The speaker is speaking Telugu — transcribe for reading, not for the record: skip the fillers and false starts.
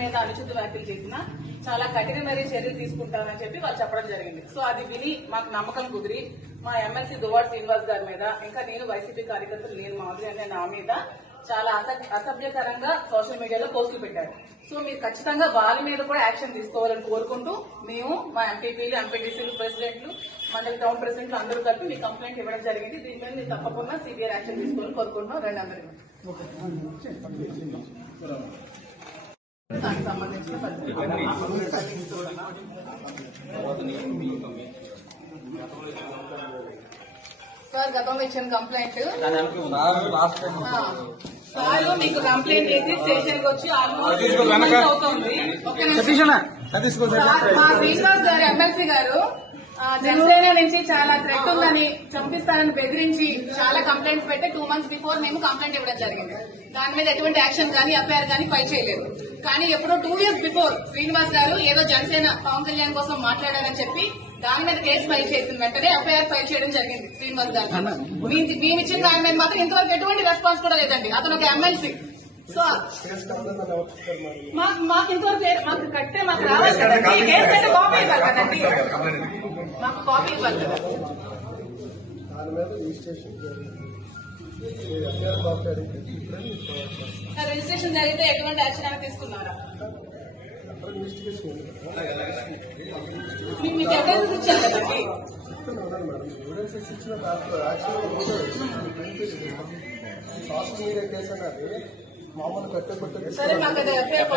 మీద అనుచిత వ్యాఖ్యలు చేసినా చాలా కఠినమైన చర్యలు తీసుకుంటామని చెప్పి వాళ్ళు చెప్పడం జరిగింది. సో అది విని మాకు నమ్మకం కుదిరి మా ఎమ్మెల్సీ దువ్వాడ శ్రీనివాస్ గారి మీద, ఇంకా నేను వైసీపీ కార్యకర్తలు నేను మాధురి అనే నా మీద చాలా అసభ్యకరంగా సోషల్ మీడియాలో పోస్టులు పెట్టారు. సో మీరు ఖచ్చితంగా వాళ్ళ మీద కూడా యాక్షన్ తీసుకోవాలని కోరుకుంటూ మేము మా ఎంపీపీలు, ఎంపీటీసీలు, ప్రెసిడెంట్లు, మండలి టౌన్ ప్రెసిడెంట్లు అందరూ కలిపి మీ కంప్లైంట్ ఇవ్వడం జరిగింది. దీని మీద మీరు తప్పకుండా సివియర్ యాక్షన్ తీసుకోవాలని కోరుకుంటున్నాం. రండి అందరికీ దానికి సంబంధించిన సార్ గతంలో ఇచ్చిన కంప్లైంట్ సార్ మీకు కంప్లైంట్ చేసి స్టేషన్ కి వచ్చి ఆల్మోస్ట్ అవుతుంది. శ్రీనివాస్ గారు ఎమ్మెల్సీ గారు జనసేన నుంచి చాలా థ్రెట్ ఉందని, చంపిస్తారని బెదిరించి చాలా కంప్లైంట్స్ పెట్టి 2 months బిఫోర్ మేము కంప్లైంట్ ఇవ్వడం జరిగింది. దాని మీద ఎటువంటి యాక్షన్ కానీ ఎఫ్ఐఆర్ కానీ ఫైల్ చేయలేదు. కానీ ఎప్పుడో 2 years బిఫోర్ శ్రీనివాస్ గారు ఏదో జనసేన పవన్ కళ్యాణ్ కోసం మాట్లాడారని చెప్పి దాని మీద కేసు ఫైల్ చేసిన వెంటనే ఎఫ్ఐఆర్ ఫైల్ చేయడం జరిగింది శ్రీనివాస్ గారు. మేము ఇచ్చిన దాని మీద మాత్రం ఇంతవరకు ఎటువంటి రెస్పాన్స్ కూడా లేదండి. అతను ఒక ఎమ్మెల్సీ. సో మాకు ఇంతవరకు మాకు కట్టే మాకు రావాలి కదండి. కేసు అయితే కాపీ ఇవ్వాలి కదండి, మాకు కాపీ ఇవ్వాలి కదా. రిజిస్ట్రేషన్ జరిగితే ఎటువంటి యాక్షన్ అయినా తీసుకున్నారా? మీకు ఎవిడెన్స్ ఇచ్చారు కదండి. సరే మాకు అది ఎఫ్ఐఆర్